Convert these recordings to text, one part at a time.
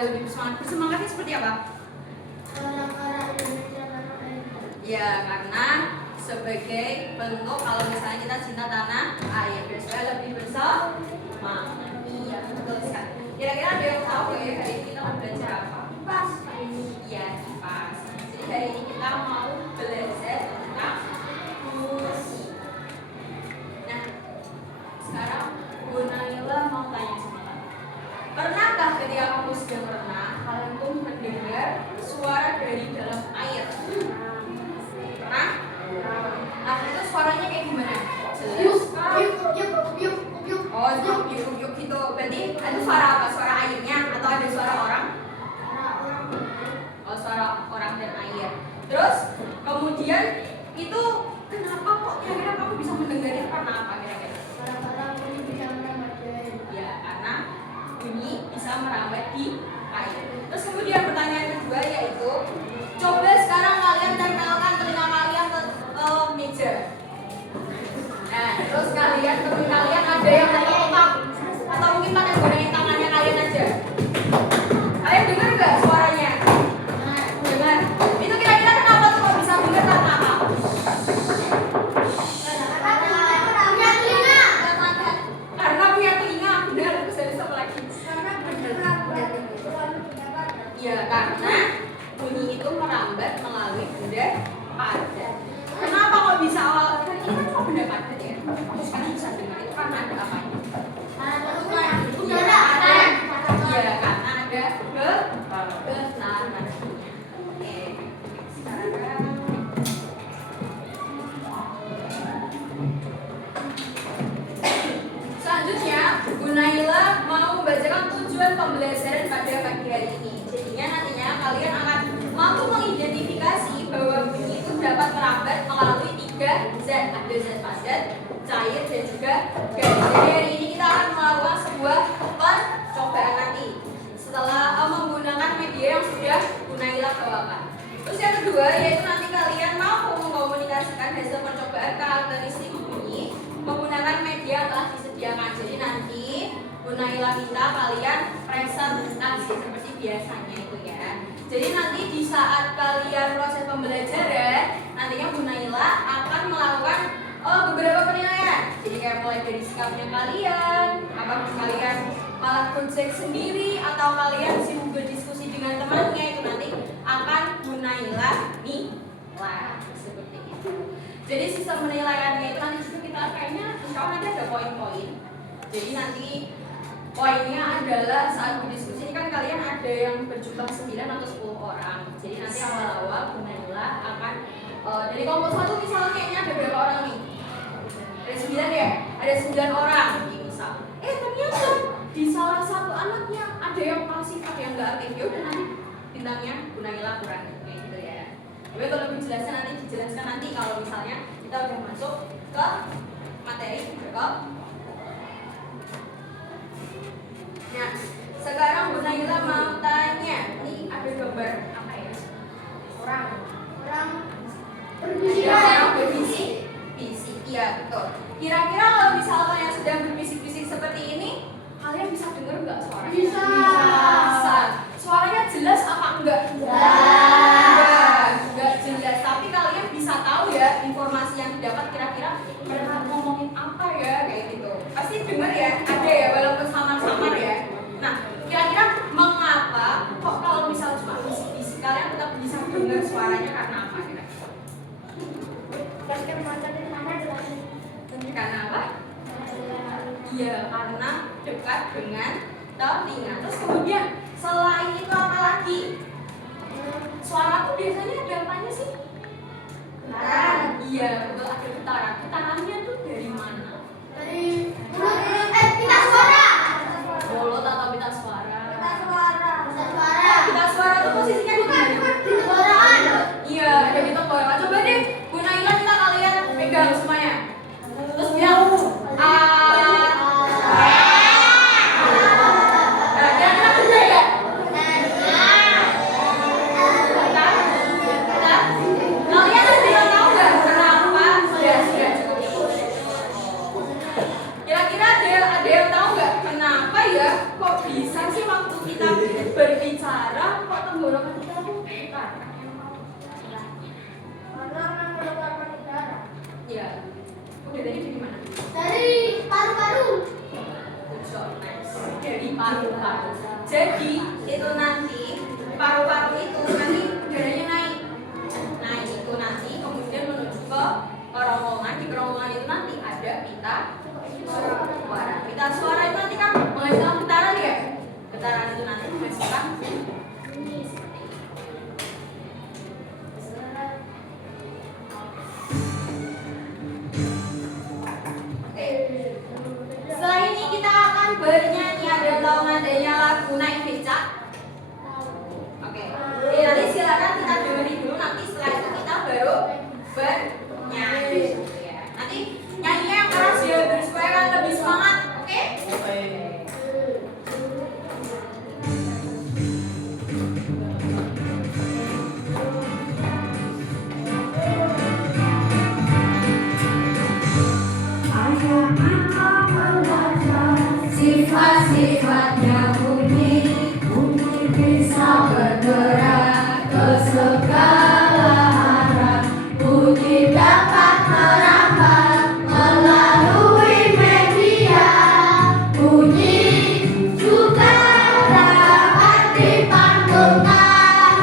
agar lebih bersemangat. Bersemangatnya seperti apa? Ya, karena sebagai bentuk kalau misalnya kita cinta tanah air, biar supaya lebih bersemangat. Iya, betul sekali. Kira-kira ada kamu sedang berenang, kalian tuh mendengar suara dari dalam air. Pernah? Nah, itu suaranya kayak gimana? Jelas? Oh, yuk gitu. Berarti itu suara apa? Suara airnya atau ada suara orang? Oh, suara orang dan air. Terus kemudian itu kenapa kok kira-kira kamu bisa mendengar itu karena apa kira-kira? Ya, karena bunyi bisa merambat di air. Terus kemudian pertanyaan kedua yaitu, coba sekarang kalian tempelkan telinga kalian ke meja. Nah, terus temen kalian ada yang terkotak atau mungkin pakai gunain tangannya kalian aja. Kalian dengar nggak suaranya? Dengar. Itu kira-kira kenapa tuh kok bisa dengar karena apa? Karena punya telinga. Benar, bisa apa lagi? Iya, karena bunyi itu merambat melalui benda padat. Kenapa kok bisa awal? Ini kan cuma benda padat ya. Terus kan bisa dengar itu karena ada apa? Iya, karena ada getaran. Oke, sekarang selanjutnya Bu Naila mau membacakan tujuan pembelajaran pada pagi hari ini. Jadinya nantinya kalian akan mampu mengidentifikasi bahwa bunyi itu dapat merambat melalui 3 zat. Ada zat padat, cair, dan juga gas. Jadi hari ini kita akan melakukan sebuah percobaan nanti setelah menggunakan media yang sudah Bu Naila bawakan. Terus yang kedua yaitu nanti kalian mampu mengkomunikasikan hasil percobaan karakteristik bunyi menggunakan media yang telah disediakan. Jadi nanti Bu Naila minta kalian presentasi seperti biasanya itu ya. Jadi nanti di saat kalian proses pembelajaran, nantinya Bu Naila akan melakukan beberapa penilaian. Jadi kayak mulai dari sikapnya kalian, apakah kalian malah project sendiri atau kalian sibuk berdiskusi dengan temannya, itu nanti akan Bu Naila nilai seperti itu. Jadi sistem penilaiannya itu nanti juga kita kayaknya insya Allah nanti ada poin-poin. Jadi nanti poinnya adalah saat berdiskusi ini kan kalian ada yang berjumlah 9 atau 10 orang. Jadi nanti awal-awal Bu Naila akan dari kelompok 1 misalnya kayaknya ada berapa orang nih? Ada 9 ya? Ada 9 orang misal. Ternyata di salah satu anaknya ada yang pasif, ada yang nggak aktif. Ya udah nanti bintangnya Bu Naila kurang kayak gitu ya. Tapi kalau lebih jelasnya nanti dijelaskan nanti kalau misalnya kita udah masuk ke materi berikut. Nah, sekarang Bu Naila mau tanya, ini ada gambar apa ya? Orang berbisik. Iya betul. Kira-kira kalau misalnya yang sedang berbisik-bisik seperti ini, kalian bisa dengar nggak suaranya? Bisa. Suaranya jelas apa enggak? Enggak jelas. Tapi kalian bisa tahu ya informasi yang didapat kira-kira mereka ngomongin apa ya kayak gitu. Pasti dengar ya, ada ya walaupun samar-samar ya. Nah, kira-kira mengapa kok kalau misal cuma bisik-bisik kalian tetap bisa dengar suaranya karena apa kira-kira? Karena apa? Iya, karena dekat dengan telinga. Terus kemudian selain itu apa lagi? Suara tuh biasanya ada apanya sih? Getaran. Iya, betul ada getaran. Getarannya tuh dari mana? Dari pita suara. Mulut atau pita suara? Pita suara tuh posisinya di mana? Di tenggorokan. Iya, ada di tenggorokan. Coba deh, Bu Naila minta kalian pegang semuanya. Terus bilang kira-kira benar ya? Kalian ada yang tahu nggak kenapa? Sudah cukup. Kira-kira ada yang tahu nggak kenapa ya kok bisa sih waktu kita berbicara kok tenggorokan kita tuh getar? Karena mengeluarkan udara. Iya. Udah dari mana? Dari paru-paru. Dari paru-paru. Jadi itu nanti paru-paru itu nanti udaranya naik. Naik itu nanti kemudian menuju ke kerongkongan. Di kerongkongan itu nanti ada pita suara. Pita suara itu nanti kan menghasilkan getaran ya. Getaran itu nanti menghasilkan sifatnya bunyi, bunyi bisa bergerak ke segala arah. Bunyi dapat merambat melalui media. Bunyi juga dapat dipantulkan.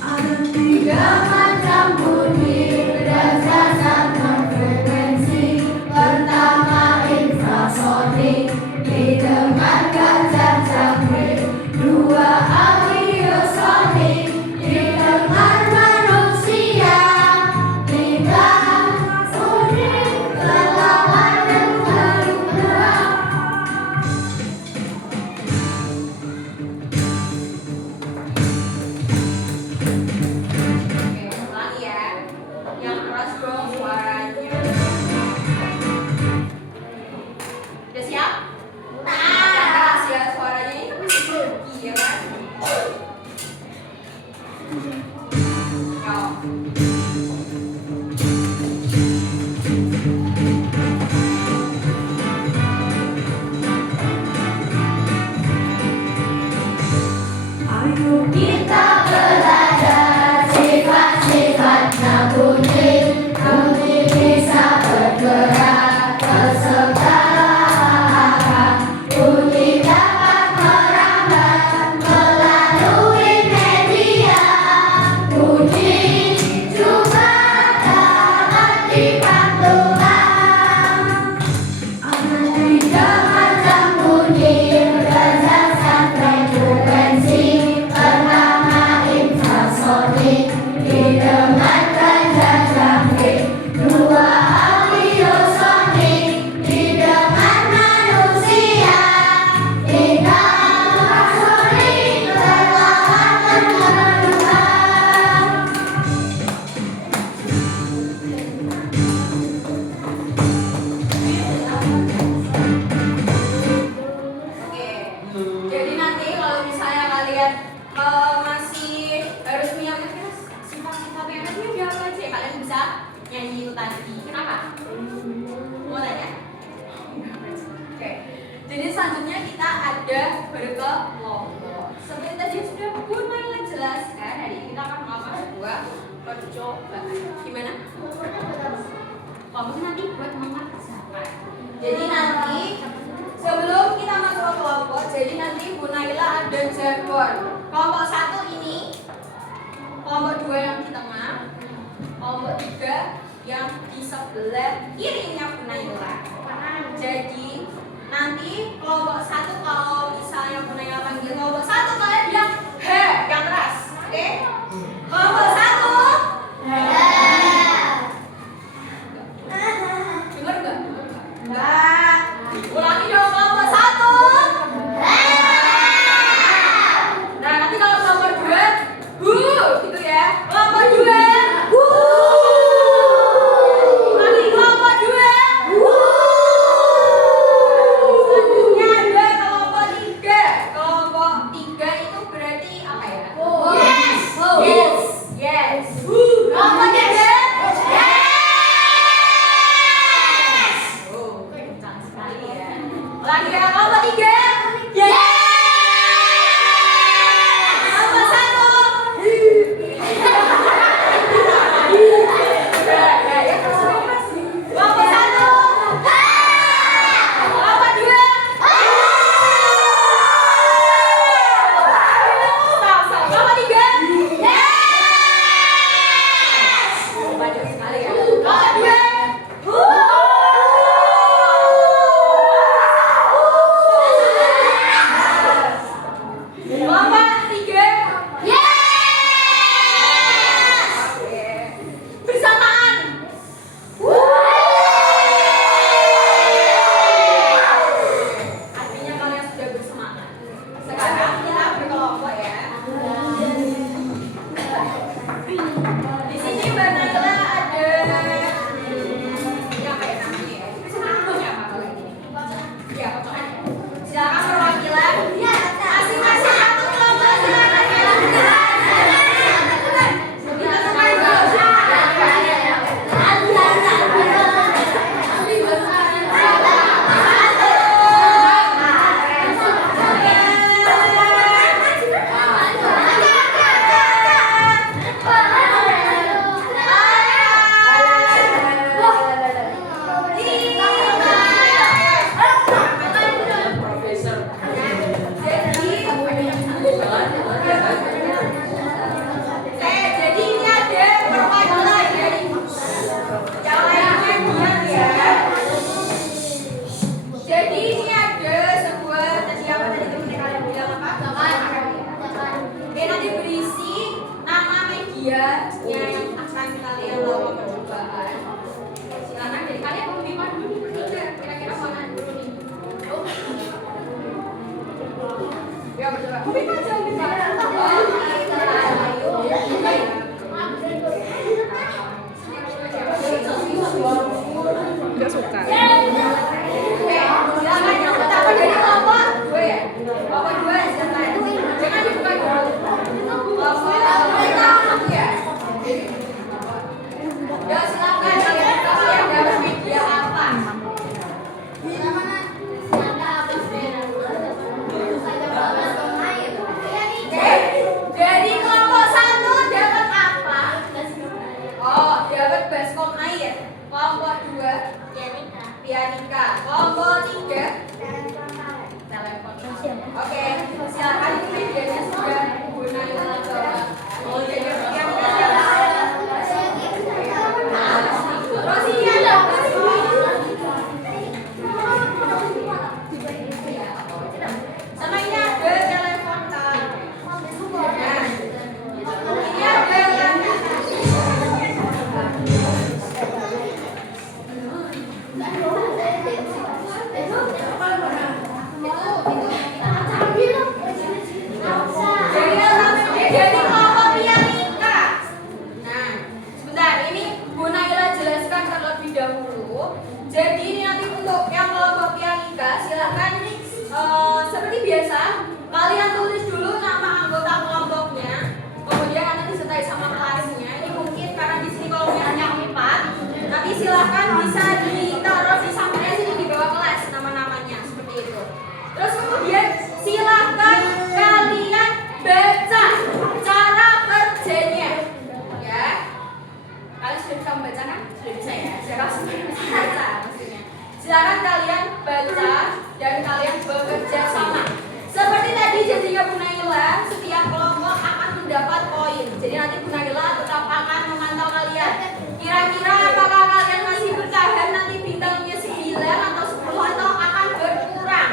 Ada 3 macam bunyi berdasarkan frekuensi. Pertama infrasonik, didengarkan jangkrik. 2 audiosonik, didengar manusia. 3 sonik, kelelawar dan bergerak. Oke, ulangi ya. Yang keras dong suaranya. Udah siap? Yang keras ya suaranya ini kan masih tinggi ya kan? Yo. Ayo kita belajar sifat-sifatnya bunyi. Bunyi bisa bergerak ke segala arah. Bunyi dapat merambat melalui media. Bunyi juga dapat dipantulkan. Ada 3 macam bunyi berdasarkan frekuensi. Pertama infrasonik, didengarkan jangkrik. 2 audiosonik, didengar manusia. 3 ultrasonik, kelelawar dan bergerak. Oke, jadi nanti kalau misalnya kalian masih harus menyampaikan sifat-sifat yang tadi dia apa aja, kalian bisa nyanyi itu tadi. Kenapa? Mau tanya? Oke, jadi selanjutnya kita ada berkelompok. Seperti tadi sudah Bu Naila jelaskan, hari ini kita akan melakukan sebuah percobaan. Gimana? Kelompok nanti buat mengerjakan. Jadi nanti sebelum kita masuk ke kelompok, jadi nanti Bu Naila ada jargon. Kelompok 1 ini, kelompok 2 yang di tengah, kelompok 3 yang di sebelah kirinya Bu Naila. Jadi nanti kelompok 1 kalau misalnya Bu Naila panggil kelompok 1, kalian bilang he yang keras, oke? Kelompok 1 dengar nggak? Enggak. Ulangi dong kelompok 1. Nah, nanti kalau kelompok 2, gitu ya. Kelompok 2, ulangi kelompok 2. Selanjutnya ada kelompok 3. Kelompok 3 itu berarti apa ya? Yes. Yes. Yes. Kelompok 3. Oh, kencang sekali ya. Lagi ya, kelompok 3. Yes. Kelompok 1. Ya, kelompok 1. Kelompok 2. Stop. Kelompok 3. Yes. Banyak sekali ya. Kelompok 2. Kelompok 3. Yes. Oke. Bersamaan. Artinya kalian sudah bersemangat. Sekarang kita berkelompok ya. Di sini Mbak Naila ada apa ya namanya ya? Siapa kalau ini? Ya, potongan. Silakan perwakilan. Masing-masing satu kelompok silakan. Kita 3-nya yang akan kalian lakukan percobaan. Silakan dari kalian mau pilih dulu nih, kira-kira mana dulu nih? Ya bercoba. Pilih aja, pilih aja. Oh, Nggak suka. Oke, silakan yang pertama dari kelompok 2 ya. Kelompok 2 silakan. Jangan dibuka dulu. Kelompok 1 ya. Ya silakan kalian dapat media apa? Oke, dari kelompok 1 dapat apa? Oh, dapat baskom air. Kelompok 2 pianika. Kelompok 3 telepon. Oke, silakan medianya sudah gunain coba. Oh, jadi pianika siapa? Rosini ada. Sama ini ada telepon kan. Nah, ini ada jadi kelompok pianika. Nah, sebentar ini Bu Naila jelaskan terlebih dahulu. Jadi ini nanti untuk yang kelompok pianika silahkan seperti biasa kalian tulis dulu nama anggota kelompoknya. Kemudian nanti disertai sama kelasnya. Ini mungkin karena di sini kelompoknya hanya 4. Nanti silahkan bisa ditaruh di sampingnya sini di bawah kelas nama-namanya seperti itu. Terus kemudian silahkan kalian baca cara kerjanya, ya. Kalian sudah bisa membaca kan? Sudah bisa ya. Siapa sudah bisa baca maksudnya? Silakan kalian baca dan kalian bekerja sama. Seperti tadi janjinya Bu Naila, setiap kelompok akan mendapat poin. Jadi nanti Bu Naila tetap akan memantau kalian. Kira-kira apakah kalian masih bertahan nanti bintangnya 9 atau 10 atau akan berkurang?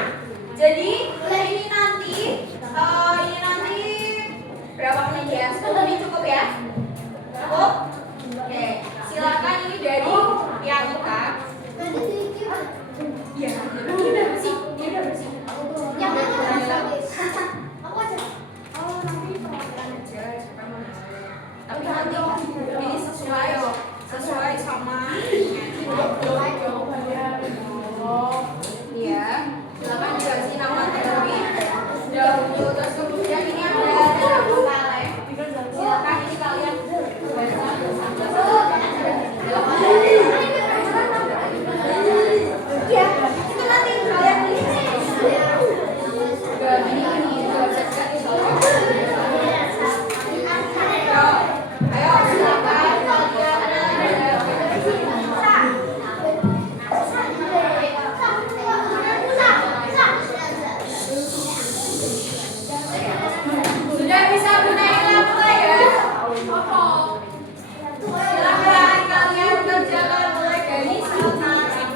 Jadi ini nanti berapa menit ya? 10 menit cukup ya? Cukup? Oke, silakan ini dari pianika. Iya, dia udah bersih. Tapi nanti ini sesuai sama iya, silakan dikasih nama terlebih dahulu. Terus kemudian ini ada kaleng. Silakan ini kalian baca iya, itu nanti kalian tulis. Ini juga bisa ayo silakan sudah bisa gunain mulai ya. Silakan kalian kerjakan mulai dari sekarang.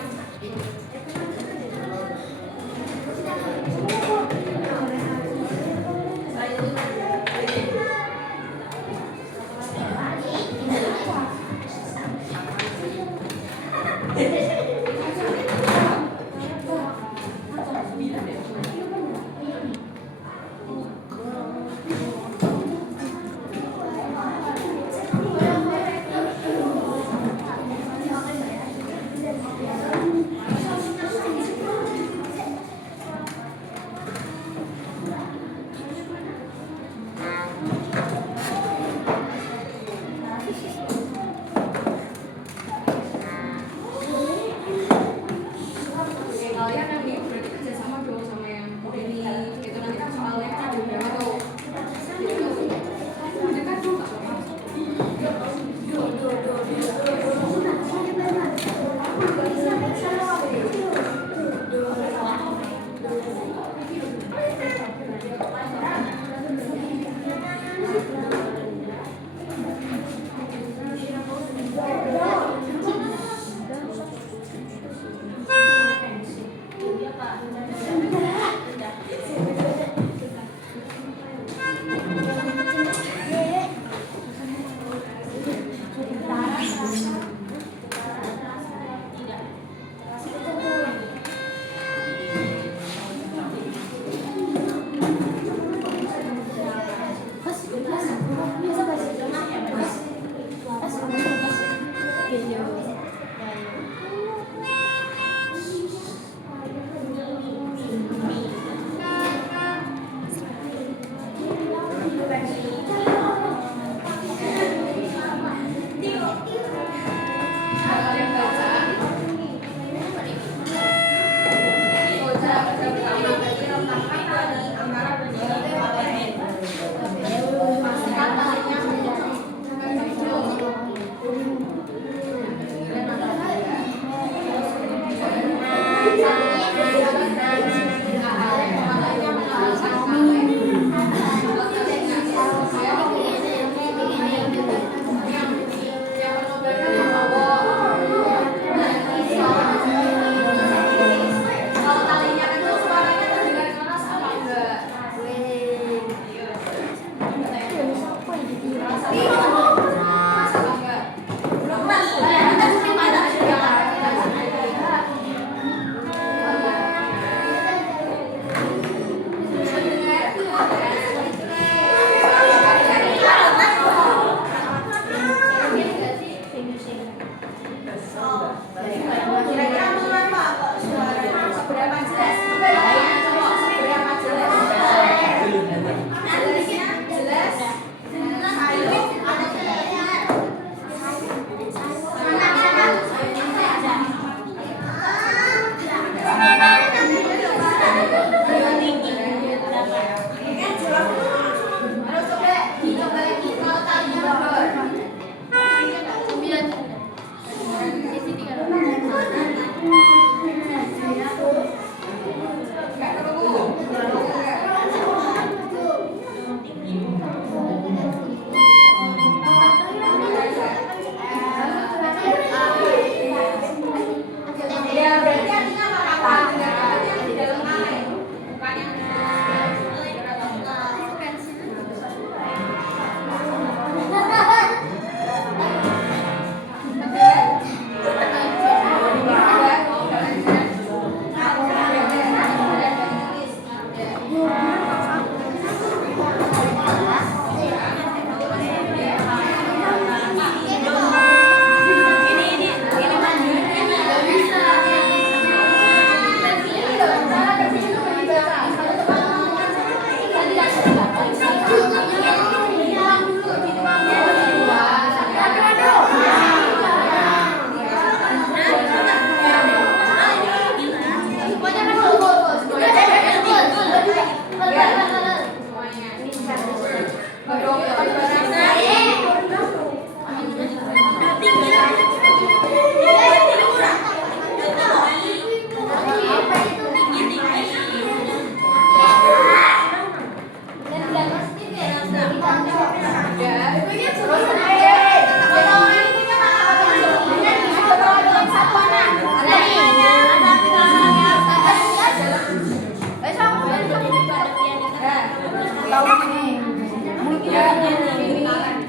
Ya, ini kan. Jadi ini nanti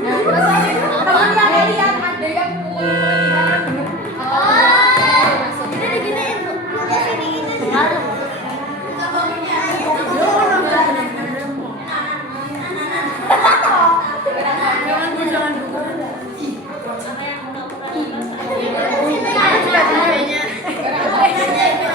nah, terus teman yang lihat ada yang pukul Udah diginiin tuh. Jangan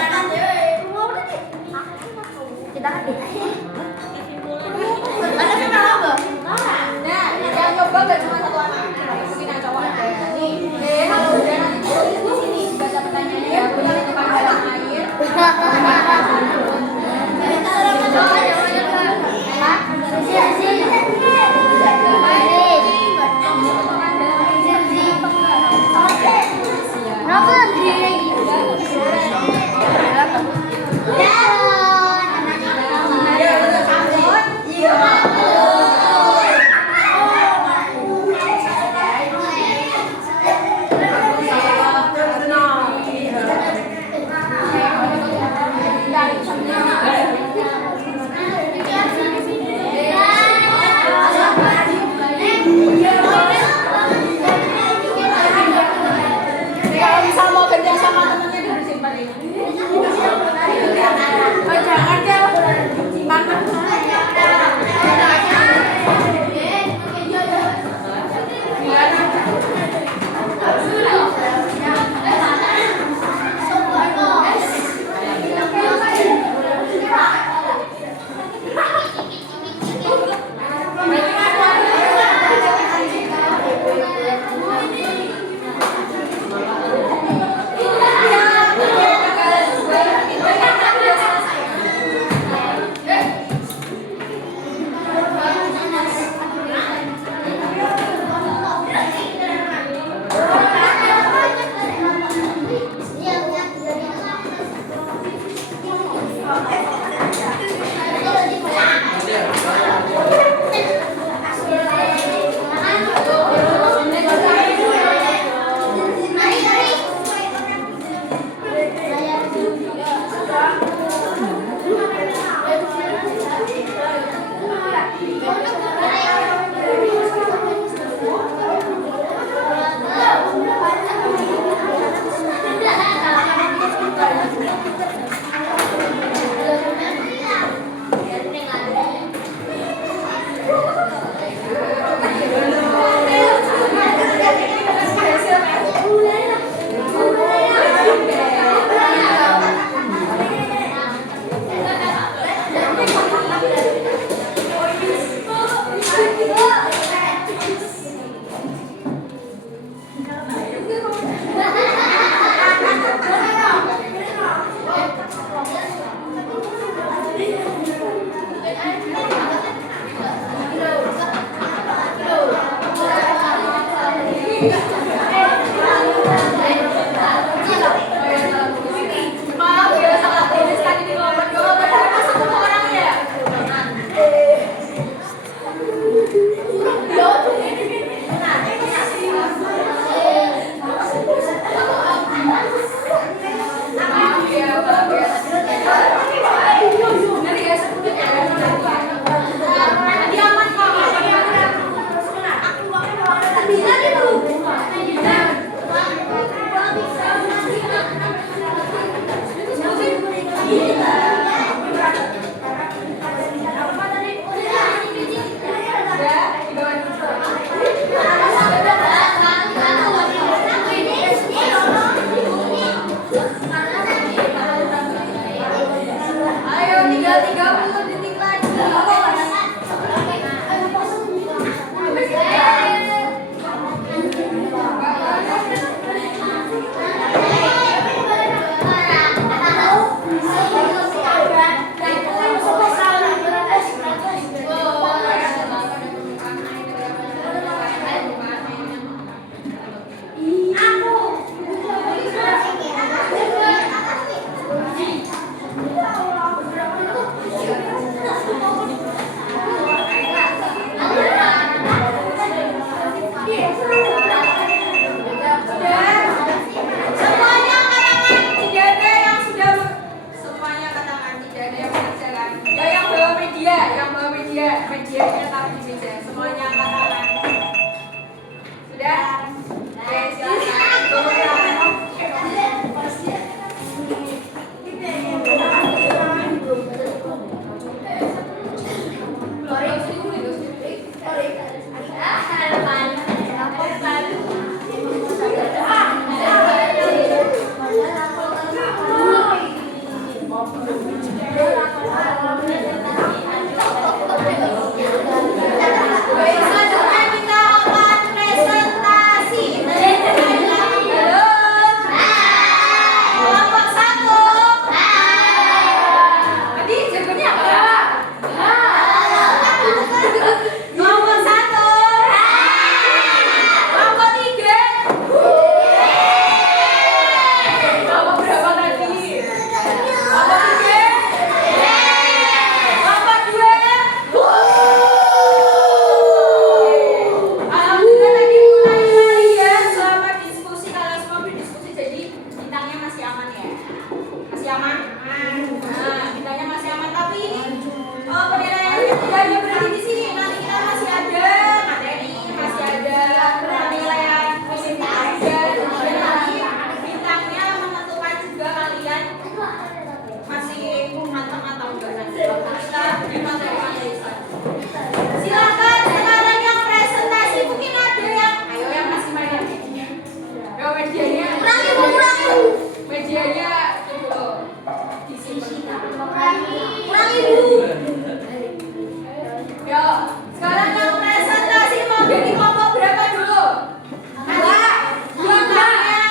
Medianya itu dulu. Disimpan. Ulangi dulu. Yo, sekarang yang presentasi mau jadi kelompok berapa dulu? Dua. Dua namanya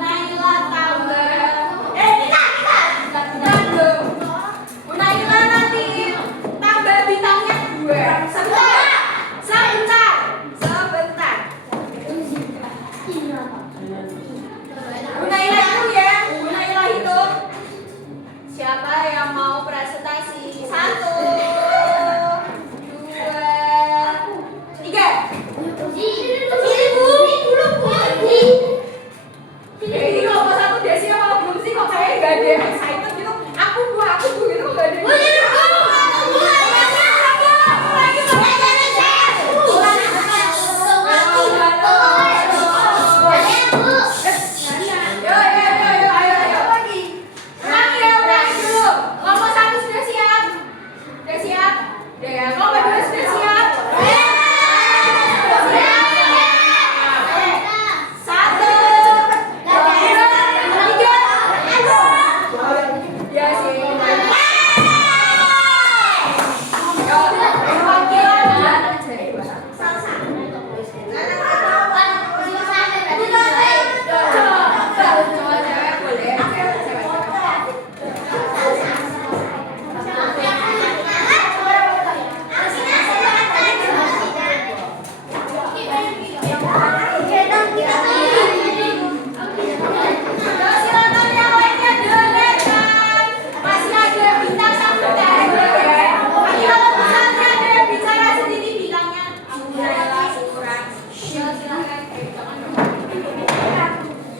Naila tambah. Kita belum. Naila nanti tambah bintangnya 2. Sebentar. Bu Naila itu ya, Bu Naila hitung. Siapa yang mau presentasi? 1, 2, 3. Ini kelompok 1 Desi apa belum sih? Kok kayaknya gak ada yang excited gitu. Aku gitu kok gak ada yang Yo, ayo lagi. Ulangi dulu. Kelompok 1 sudah siap? Sudah siap? Udah ya. Kelompok 2 sudah siap? Satu, 2, 3. Ya sih. Yo, perwakilan ya. Coba cewek boleh. Cewek. Silakan yang lainnya dengarkan. Masih ada bintang satu tadi ya. Nanti kalau misalnya ada yang bicara sedikit bintangnya Naila kurang. Silakan.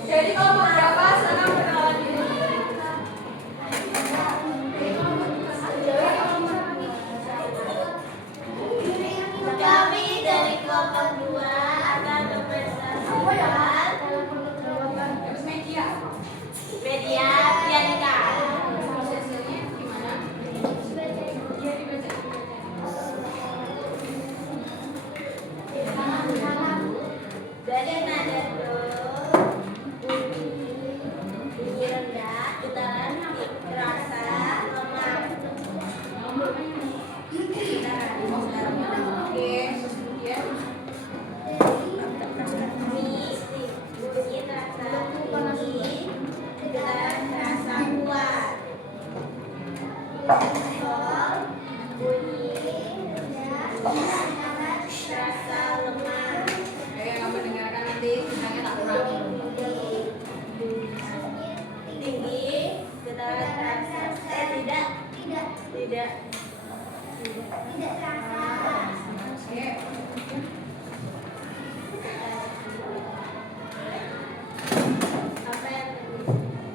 Jadi kelompok berapa? Silakan perkenalan diri. Kami dari kelompok 2 akan mempresentasikan Terus media. media Pianika. Prosesnya gimana? Iya dibaca. Dari nada do, bunyi rendah, putaran terasa lemah. Oke, terus kemudian Mistik, bunyi terasa tinggi, putaran terasa kuat. Sol, bunyi rendah, putaran terasa lemah. kayak yang mendengarkan nanti bintangnya tak kurang. Tinggi, getaran terasa tidak terasa. Oke.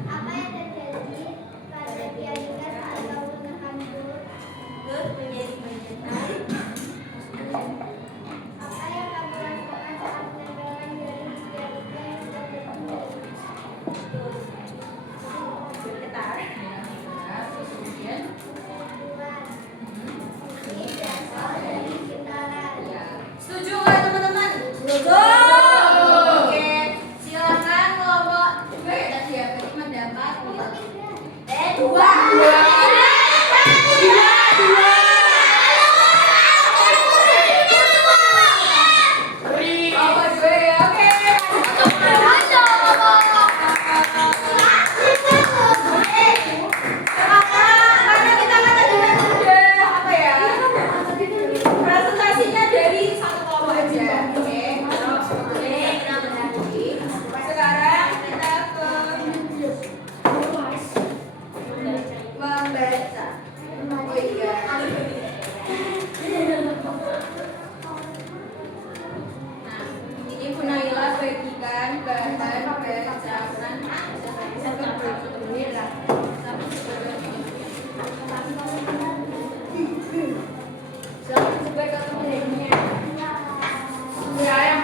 Apa yang terjadi pada Pianika saat kamu menekan dur menjadi bergetar? Apa yang kamu rasakan saat menempelkan garis Pianika yang sudah tertulis? Bergetar. Terus kemudian Ini berasal dari getaran. setuju nggak teman-teman? Setuju. Oke, silakan kelompok 2 ya tadi ya berarti mendapat Dua. Kelompok 2 ya. Oke. Karena kita kan tadi udah apa ya? Presentasinya dari satu kelompok aja. Oke. Sekarang kita ke membaca. Oh iya. Nah, ini Bu Naila bagikan bahan bacaan Jangan sebaik kata temennya. Ya, ayam.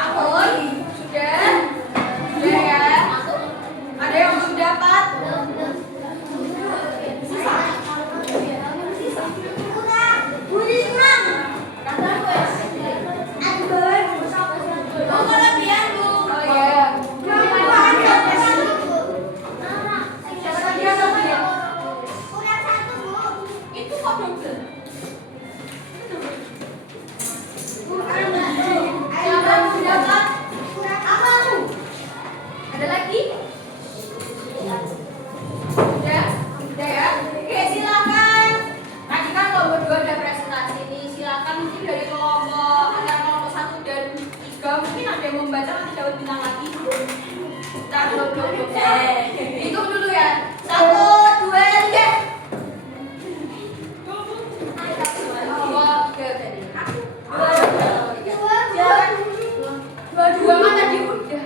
Ampun, sudah? Sudah ya? Ada yang belum dapat? Bunyi senang. mungkin ada yang membaca nanti dapat bintang lagi. Kita dulu. Hitung dulu ya. 1, 2, 3. 2, 3 tadi. 2 kan tadi udah.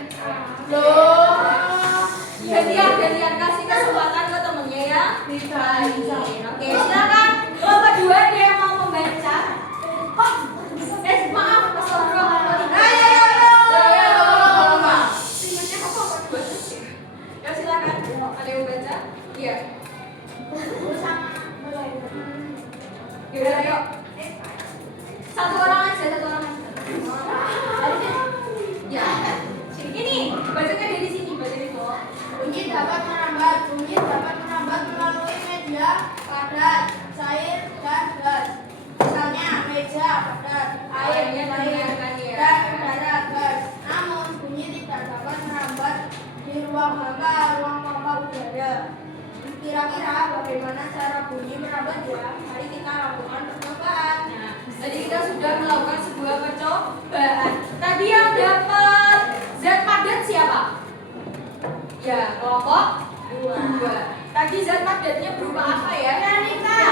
Loh. Gantian kasih kesempatan ke temennya ya. Oke, silakan. Kelompok 2 ada yang mau membaca. Maaf, Mas Loro. Ya silakan. Ada yang baca? Iya. Yaudah, ayo. Satu orang aja. Ya. Ini bacanya dari sini, baca di bawah. Bunyi dapat merambat melalui media padat, cair, dan gas. Misalnya meja padat, air, cair, dan udara gas. Namun bunyi tidak dapat merambat di ruang hampa udara. Kira-kira bagaimana cara bunyi merambat ya? Mari kita lakukan percobaan. Nah, tadi kita sudah melakukan sebuah percobaan. Tadi yang dapat zat padat siapa? Ya, kelompok 2. Tadi zat padatnya berupa apa ya? Nika.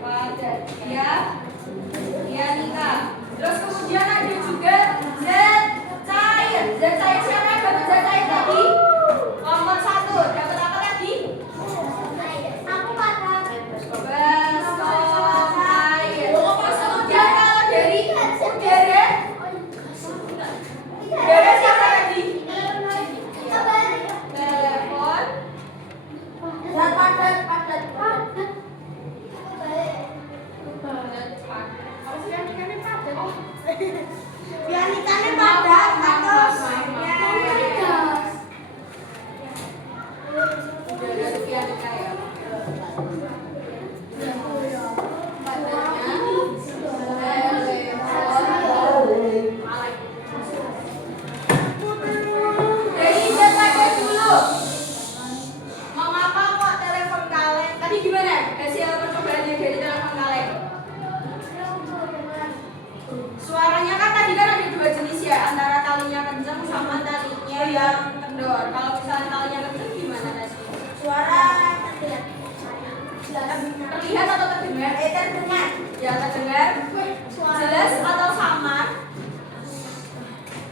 Padat. Ya. Ya, Nika. Terus kemudian ada juga zat cair. Zat cair siapa yang dapat zat cair tadi? Kelompok 1. Dapat apa tadi? Aku padat. Baskom air. Terus kemudian kalau dari udara siapa tadi? Telepon. Zat padat. Pianikanya padat atau gas. Udara itu pianika ya. Padatnya dari zat padat dulu. Mengapa kok telepon kaleng? Tadi gimana? Hasil percobaannya dari telepon kaleng. Suaranya kan tadi kan ada 2 jenis ya, antara talinya kencang sama talinya yang kendor. Kalau misalnya talinya kencang gimana tadi? Suara Terlihat atau terdengar? terdengar. Ya, terdengar. Jelas atau samar?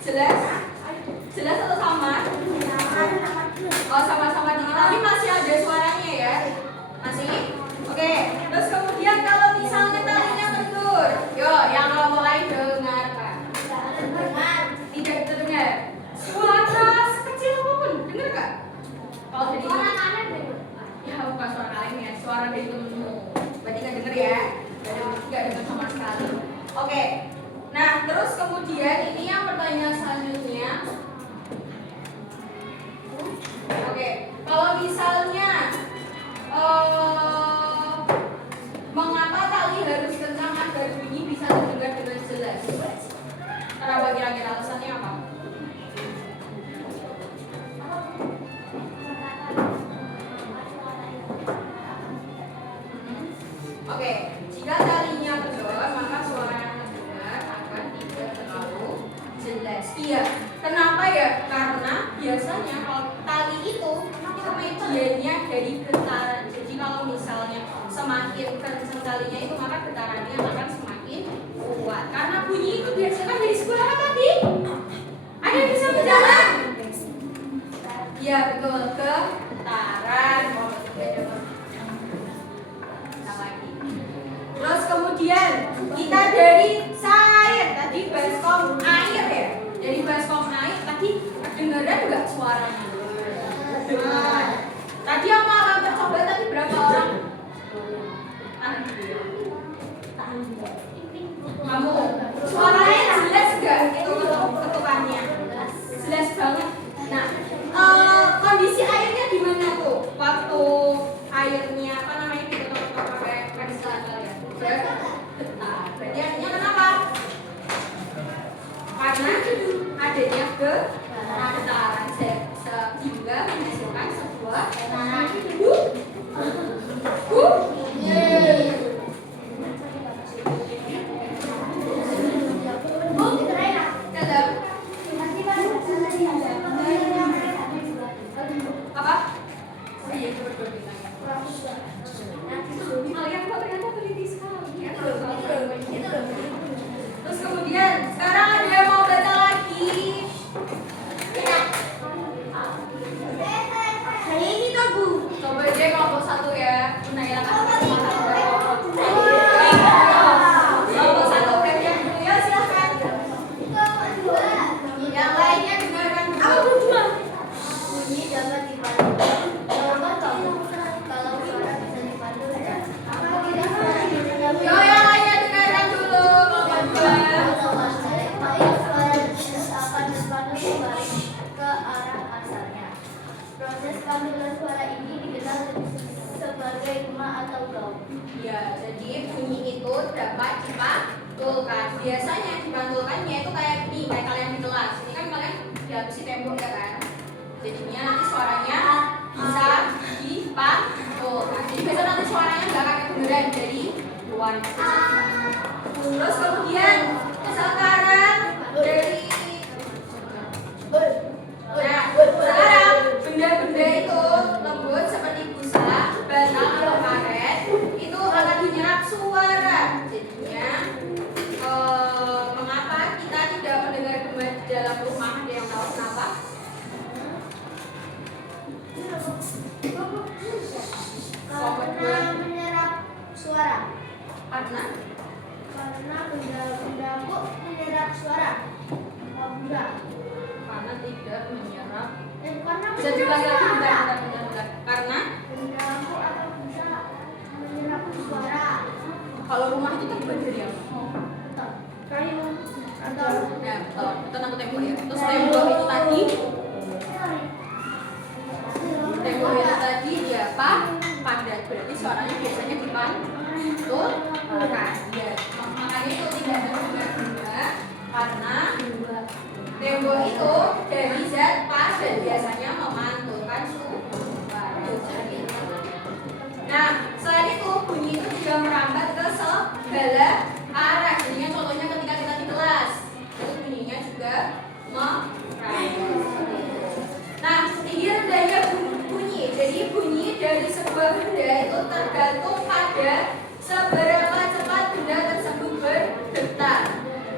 Jelas? Jelas atau samar? Oh, sama-sama dikit, tapi masih ada suaranya ya? Masih? Oke, terus kemudian kalau misalnya talinya kendur, yuk yang kelompok lain dengarkan. Tidak terdengar. Suara sekecil apapun, dengar gak? Kalau dari ya bukan suara kalian ya, suara dari temenmu. Berarti gak denger ya? Gak denger sama sekali. Oke, nah terus kemudian ini yang pertanyaan selanjutnya. Oke, kalau misalnya mengapa tali harus kencang agar bunyi bisa terdengar dengan jelas? Kenapa kira-kira alasannya apa? Oke, jika talinya kendor, maka suara yang terdengar akan tidak terlalu jelas. Iya, kenapa ya? Karena biasanya kalau tali itu medianya dari getaran. Jadi kalau misalnya semakin kencang talinya itu, maka getarannya akan semakin kuat. Karena bunyi itu biasanya dari sebuah apa tadi? Ada yang bisa menjawab? Iya betul, getaran. Terus kemudian kita dari cair, tadi baskom air ya. Dari baskom air tadi kedengaran nggak suaranya? Dengar. Tadi yang malam percoba tadi berapa orang? Kamu suaranya jelas nggak itu ketukannya? Jelas banget. Nah, kondisi airnya gimana tuh? Waktu airnya apa namanya diketuk-ketuk pakai pensel kalian? Getar. Berarti artinya kenapa? Karena adanya getaran sehingga menghasilkan sebuah kemudian sekarang ada yang mau baca lagi? Saya ini tuh Bu. Coba deh kelompok 1 ya. Naila kasih kelompok 1 bagian dulu ya, silahkan. Yang lainnya dengarkan dulu. Bunyi dapat dipandu. Kalau suara bisa dipandu ya. Yo, yang lainnya dengarkan dulu kelompok 2. Akan dipandu kembali ke arah asalnya. Proses pandulan suara ini dikenal sebagai gema atau gaung. Ya, jadi bunyi itu dapat dipantulkan. Biasanya dipantulkannya itu kayak gini, kayak kalian di kelas. Ini kan kalian diapusi tembok ya kan? Jadinya nanti suaranya bisa dipantulkan. Jadi biasanya nanti suaranya nggak kayak beneran dari luar. Terus kemudian sekarang dari sekarang benda-benda itu lembut seperti busa, batang atau karet itu akan menyerap suara. Jadinya mengapa kita tidak mendengar gema di dalam rumah? Ada yang tahu kenapa? Karena menyerap suara. Karena Benda-benda bu menyerap suara. Benda. karena tidak menyerap. Karena Bisa diulangi lagi bentar. Karena benda bu atau bisa menyerap suara. kalau rumah itu terbuat dari apa? Kayu atau Ya, betul. Itu nanti tembok ya. Terus tembok itu tadi dia padat, berarti suaranya biasanya dipantulkan. Ya, makanya itu tidak ada bunga karena tembok itu dari zat padat biasanya memantulkan suara. Nah, selain itu bunyi itu juga merambat ke segala arah. Jadinya contohnya ketika kita di kelas, itu bunyinya juga merambat. Nah, tinggi rendahnya bunyi. Jadi bunyi dari sebuah benda itu tergantung pada seberapa cepat benda tersebut bergetar.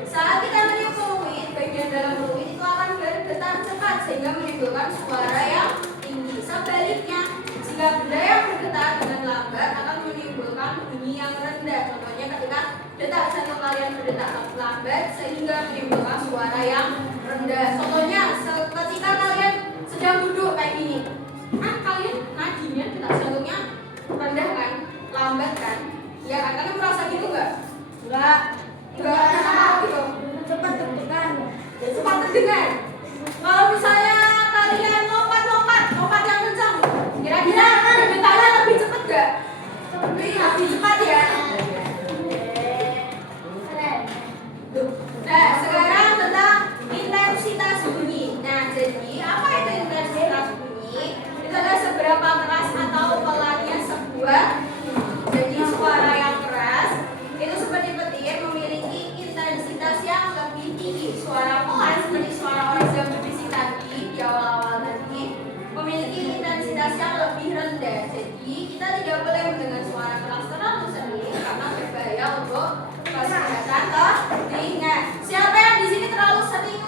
Saat kita meniup peluit, bagian dalam peluit itu akan bergetar cepat sehingga menimbulkan suara yang tinggi. Sebaliknya, jika benda yang bergetar dengan lambat akan menimbulkan bunyi yang rendah. Contohnya ketika detak jantung kalian berdetak lambat sehingga menimbulkan suara yang rendah. Contohnya ketika kalian sedang duduk kayak gini, kalian nadinya detak jantungnya rendah kan, lambat kan? Ya kan, kalian merasa gitu nggak? Enggak gitu. cepat deg-degan. Cepat terdengar. Kalau misalnya kalian lompat yang kencang, kira-kira detaknya lebih cepat nggak? Lebih cepat ya. Nah, sekarang tentang intensitas bunyi. Nah, jadi apa itu intensitas bunyi? Itu adalah seberapa keras atau pelannya sebuah. Jadi suara yang keras itu seperti petir memiliki intensitas yang lebih tinggi. Suara pelan seperti suara orang yang berbisik tadi di awal-awal tadi memiliki intensitas yang lebih rendah. Jadi kita tidak boleh mendengar suara keras terlalu sering karena berbahaya untuk kesehatan telinga. Siapa yang di sini terlalu sering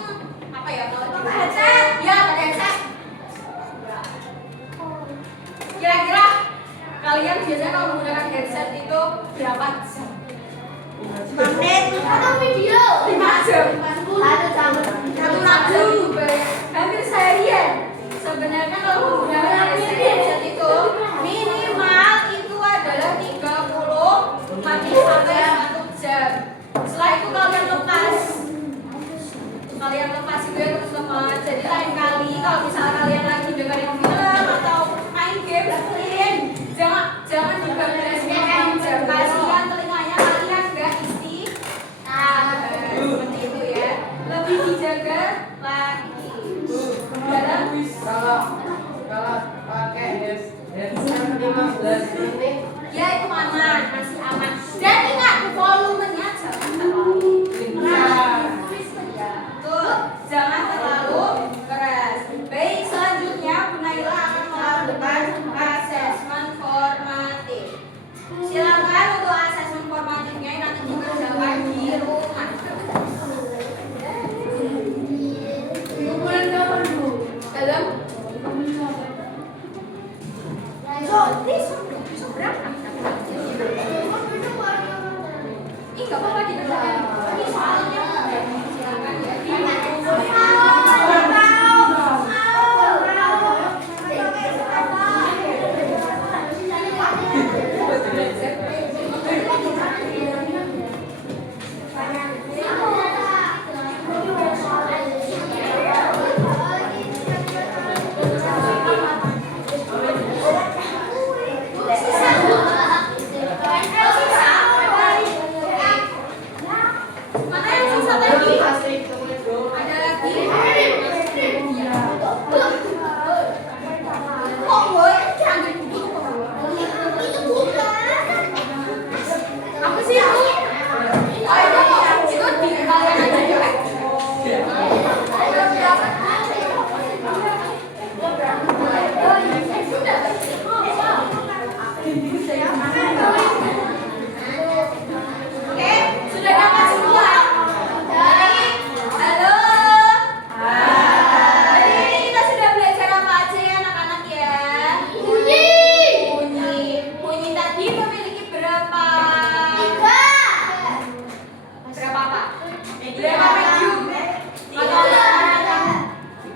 apa ya kalau pakai headset? Ya, pakai headset. Kira-kira kalian biasanya kalau menggunakan headset itu berapa jam? 5 menit atau video 5 jam. satu Satu hampir seharian. Sebenarnya kalau menggunakan headset itu minimal itu adalah 30 menit sampai 1 jam. Setelah itu kalian lepas itu ya, terus lemas. Jadi lain kali kalau misalnya kalian lagi dengerin film atau main game screen, jangan dibablasin jam. Kasihan telinganya kalian nggak seperti itu ya. Lebih dijaga lagi. Dalam Kalau pakai headset 15 menit ya itu aman, masih aman. Dan ingat volumenya jangan terlalu keras. Tuh, jangan terlalu keras. Baik, selanjutnya Bu Naila akan melakukan asesmen formatif. Silakan untuk asesmen formatifnya nanti dikerjakan di rumah. lagi? Kasih kemudian. Ada lagi? Iya. Kok boy? Jangan gitu. Itu bukan. Apa sih itu? Oh, itu di kalian aja ya. Oke, sudah dapat semua? Halo. Hari ini kita sudah belajar apa aja ya anak-anak ya? Bunyi. Bunyi tadi memiliki berapa? Berapa apa? Berapa medium? Atau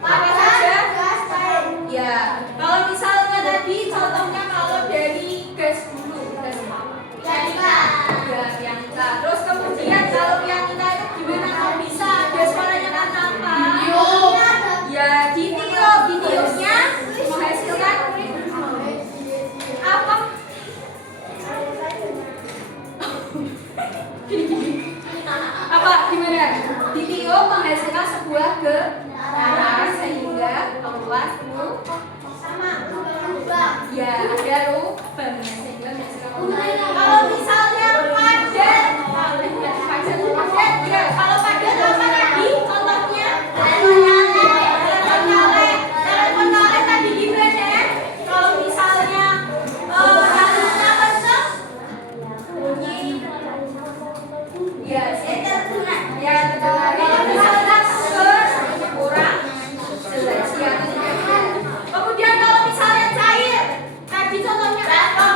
apa saja? Ya, kalau misalnya tadi contohnya kalau dari gas dulu, gas apa? Pianita. Ya, pianita. Terus kemudian kalau pianita itu gimana kalau bisa ada suaranya karena apa? Ya, ditiupnya menghasilkan apa? Apa? Gimana? Ditiup menghasilkan sebuah getaran sehingga keluar ya ada lubangnya sehingga menghasilkan kalau misalnya padat ya kalau padat apa tadi contohnya telepon nyale tadi gimana kalau misalnya jalurnya kenceng bunyi ya terdengar ya terdengar kalau misalnya kurang jelas ya kemudian kalau misalnya cair tadi contohnya apa?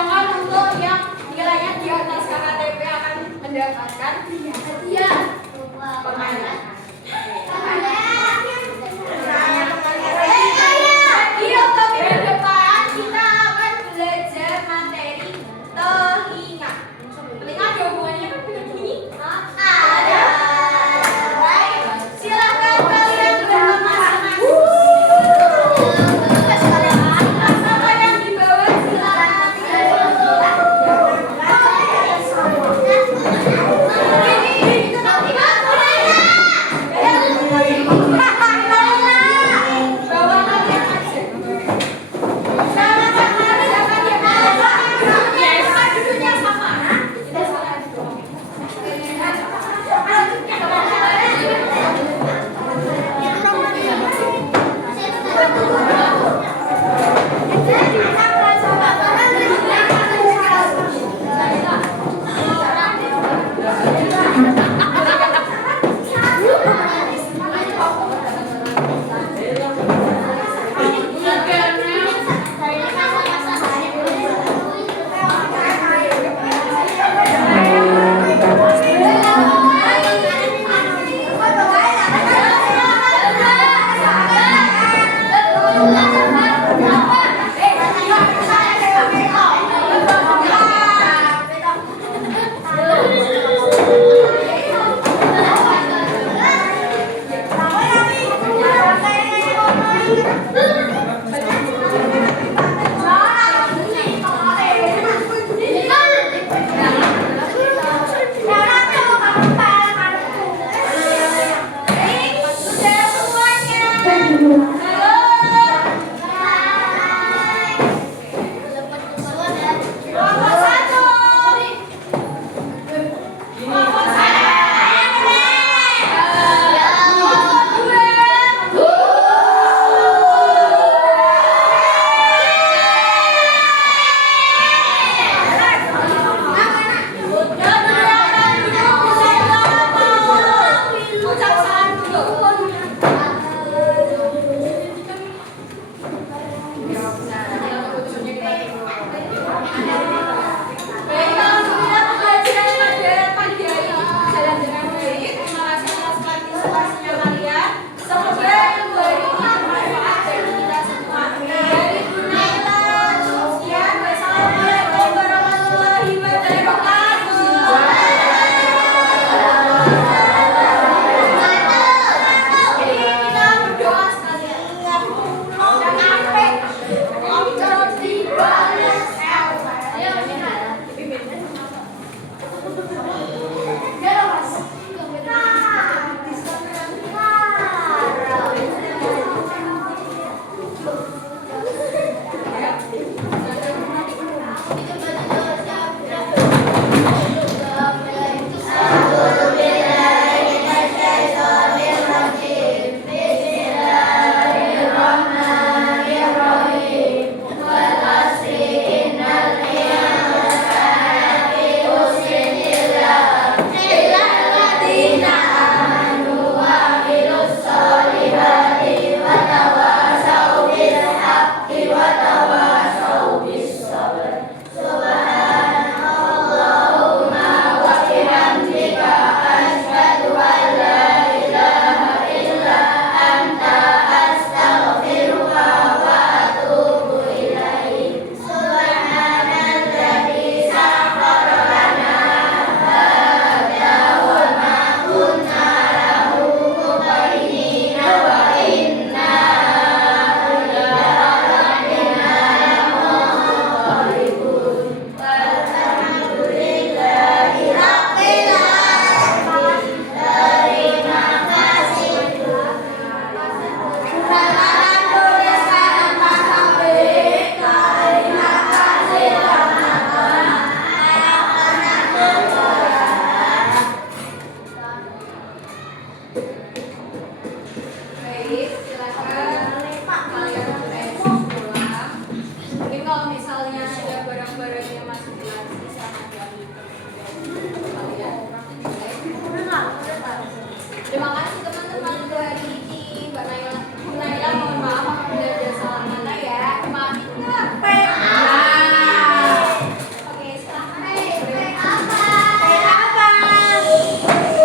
sedangkan untuk yang nilainya di atas KKTP akan mendapatkan hadiah permainan.